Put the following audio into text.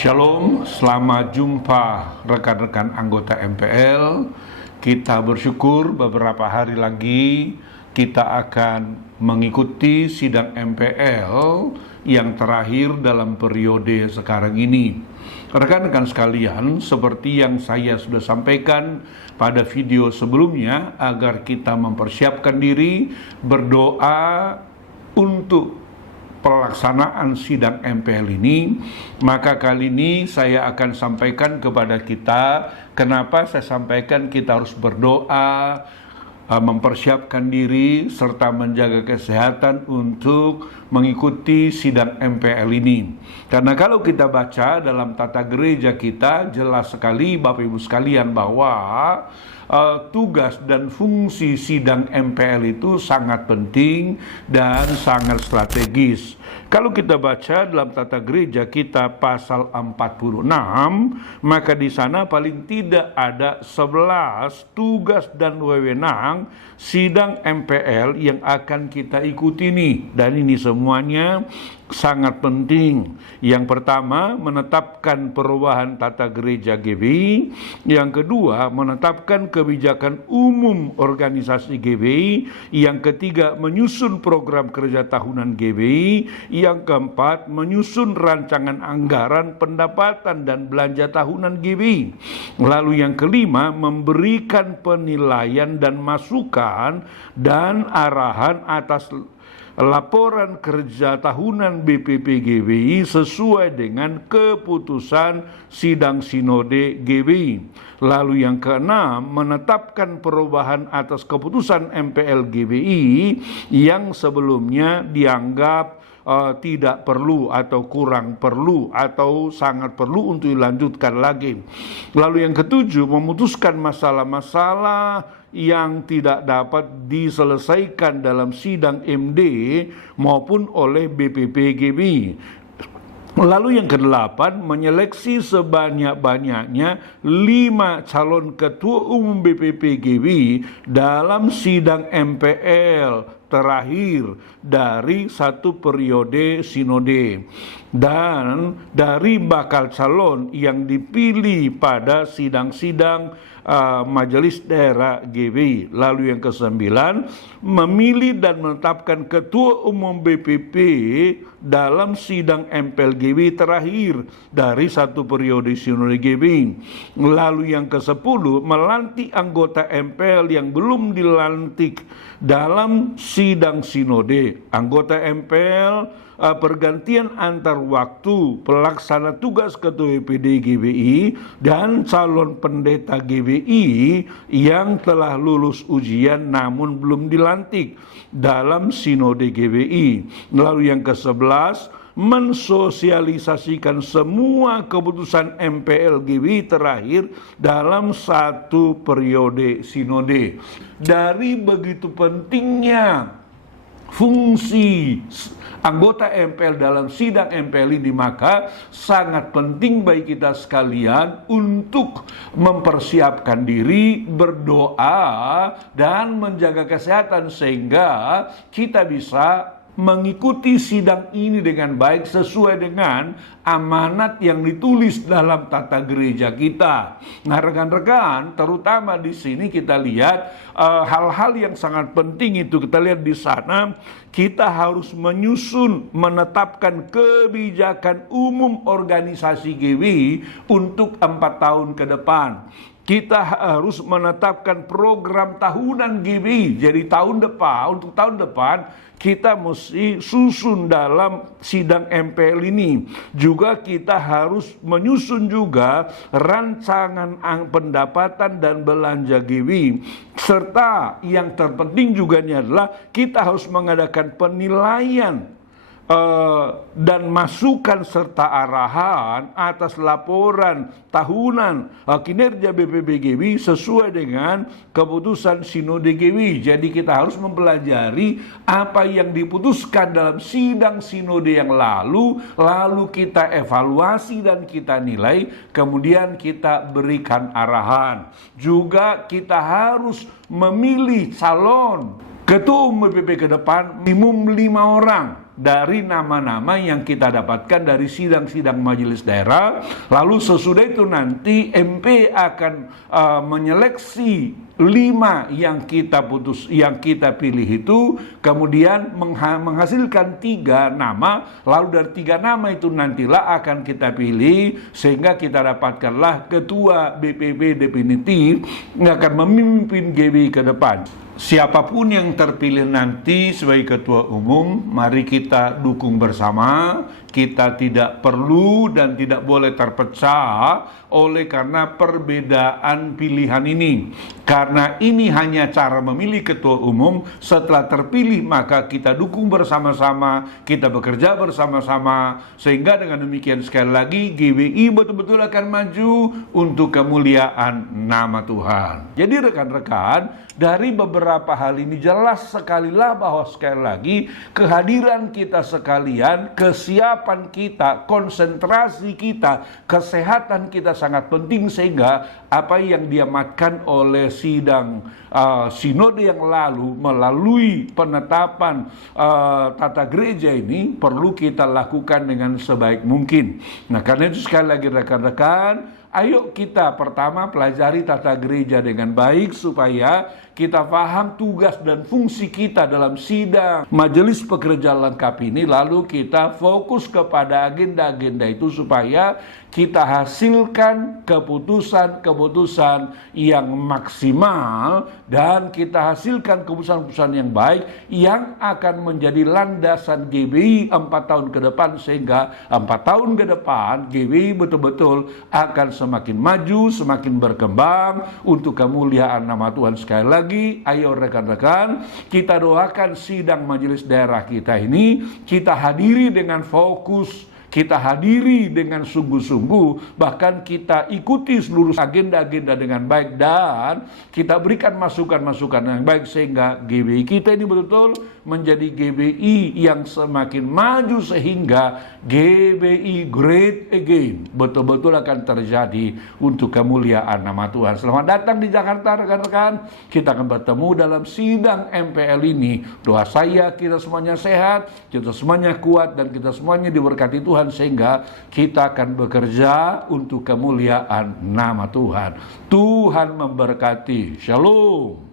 Shalom, selamat jumpa rekan-rekan anggota MPL. Kita bersyukur beberapa hari lagi kita akan mengikuti sidang MPL yang terakhir dalam periode sekarang ini. Rekan-rekan sekalian, seperti yang saya sudah sampaikan pada video sebelumnya, agar kita mempersiapkan diri berdoa untuk pelaksanaan sidang MPL ini, maka kali ini saya akan sampaikan kepada kita kenapa saya sampaikan kita harus berdoa, mempersiapkan diri serta menjaga kesehatan untuk mengikuti sidang MPL ini. Karena kalau kita baca dalam tata gereja kita, jelas sekali Bapak Ibu sekalian bahwa tugas dan fungsi sidang MPL itu sangat penting dan sangat strategis. Kalau kita baca dalam tata gereja kita pasal 46, maka di sana paling tidak ada 11 tugas dan wewenang sidang MPL yang akan kita ikuti nih. Dan ini semuanya sangat penting. Yang pertama, menetapkan perubahan tata gereja GBI. Yang kedua, menetapkan kebijakan umum organisasi GBI. Yang ketiga, menyusun program kerja tahunan GBI. Yang keempat, menyusun rancangan anggaran pendapatan dan belanja tahunan GBI. Lalu yang kelima, memberikan penilaian dan masukan dan arahan atas laporan kerja tahunan BPP GBI sesuai dengan keputusan sidang sinode GBI. Lalu yang keenam, menetapkan perubahan atas keputusan MPL GBI yang sebelumnya dianggap tidak perlu atau kurang perlu atau sangat perlu untuk dilanjutkan lagi. Lalu yang ketujuh, memutuskan masalah-masalah yang tidak dapat diselesaikan dalam sidang MD maupun oleh BPP GBI. Lalu yang kedelapan, menyeleksi sebanyak-banyaknya 5 calon ketua umum BPP GBI dalam sidang MPL terakhir dari satu periode sinode, dan dari bakal calon yang dipilih pada sidang-sidang majelis daerah GBI. Lalu yang kesembilan, memilih dan menetapkan ketua umum BPP dalam sidang MPL GBI terakhir dari satu periode sinode GBI. Lalu yang ke-10, melantik anggota MPL yang belum dilantik dalam sidang sinode. Anggota MPL pergantian antar waktu pelaksana tugas ketua EPD GBI dan calon pendeta GBI yang telah lulus ujian namun belum dilantik dalam sinode GBI. Lalu yang ke-11, mensosialisasikan semua keputusan MPL GBI terakhir dalam satu periode sinode. Dari begitu pentingnya fungsi anggota MPL dalam sidang MPL ini, maka sangat penting bagi kita sekalian untuk mempersiapkan diri, berdoa, dan menjaga kesehatan sehingga kita bisa mengikuti sidang ini dengan baik sesuai dengan amanat yang ditulis dalam tata gereja kita. Nah, rekan-rekan, terutama di sini kita lihat hal-hal yang sangat penting itu. Kita lihat di sana, kita harus menyusun, menetapkan kebijakan umum organisasi GBI untuk 4 tahun ke depan. Kita harus menetapkan program tahunan GBI. Jadi untuk tahun depan kita mesti susun dalam sidang MPL ini. Juga kita harus menyusun juga rancangan pendapatan dan belanja GBI. Serta yang terpenting juga adalah kita harus mengadakan penilaian dan masukan serta arahan atas laporan tahunan kinerja BPP GBI sesuai dengan keputusan sinode GBI. Jadi kita harus mempelajari apa yang diputuskan dalam sidang sinode yang lalu kita evaluasi dan kita nilai, kemudian kita berikan arahan. Juga kita harus memilih calon ketua umum BPP ke depan minimum 5 orang. dari nama-nama yang kita dapatkan dari sidang-sidang majelis daerah. Lalu sesudah itu nanti MP akan menyeleksi 5 yang kita pilih itu, kemudian menghasilkan 3 nama, lalu dari 3 nama itu nantilah akan kita pilih sehingga kita dapatkanlah ketua BPB definitif yang akan memimpin GBI ke depan. Siapapun yang terpilih nanti sebagai ketua umum, mari kita dukung bersama. Kita tidak perlu dan tidak boleh terpecah oleh karena perbedaan pilihan ini. Karena ini hanya cara memilih ketua umum. Setelah terpilih maka kita dukung bersama-sama, kita bekerja bersama-sama, sehingga dengan demikian sekali lagi GBI betul-betul akan maju untuk kemuliaan nama Tuhan. Jadi rekan-rekan, dari beberapa hal ini jelas sekali lah bahwa sekali lagi kehadiran kita sekalian, kesiapan kita, konsentrasi kita, kesehatan kita sangat penting, sehingga apa yang diamatkan oleh sidang sinode yang lalu melalui penetapan tata gereja ini perlu kita lakukan dengan sebaik mungkin. Nah, karena itu sekali lagi rekan-rekan, ayo kita pertama pelajari tata gereja dengan baik supaya kita paham tugas dan fungsi kita dalam sidang majelis pekerja lengkap ini, lalu kita fokus kepada agenda-agenda itu supaya kita hasilkan keputusan-keputusan yang maksimal dan kita hasilkan keputusan-keputusan yang baik yang akan menjadi landasan GBI 4 tahun ke depan, sehingga 4 tahun ke depan GBI betul-betul akan semakin maju, semakin berkembang untuk kemuliaan nama Tuhan. Sekali lagi, ayo rekan-rekan, kita doakan sidang majelis daerah kita ini, kita hadiri dengan fokus, kita hadiri dengan sungguh-sungguh, bahkan kita ikuti seluruh agenda-agenda dengan baik dan kita berikan masukan-masukan yang baik sehingga GBI kita ini betul-betul menjadi GBI yang semakin maju, sehingga GBI Great Again betul-betul akan terjadi untuk kemuliaan nama Tuhan. Selamat datang di Jakarta rekan-rekan. Kita akan bertemu dalam sidang MPL ini. Doa saya kita semuanya sehat, kita semuanya kuat, dan kita semuanya diberkati Tuhan sehingga kita akan bekerja untuk kemuliaan nama Tuhan. Tuhan memberkati. Shalom.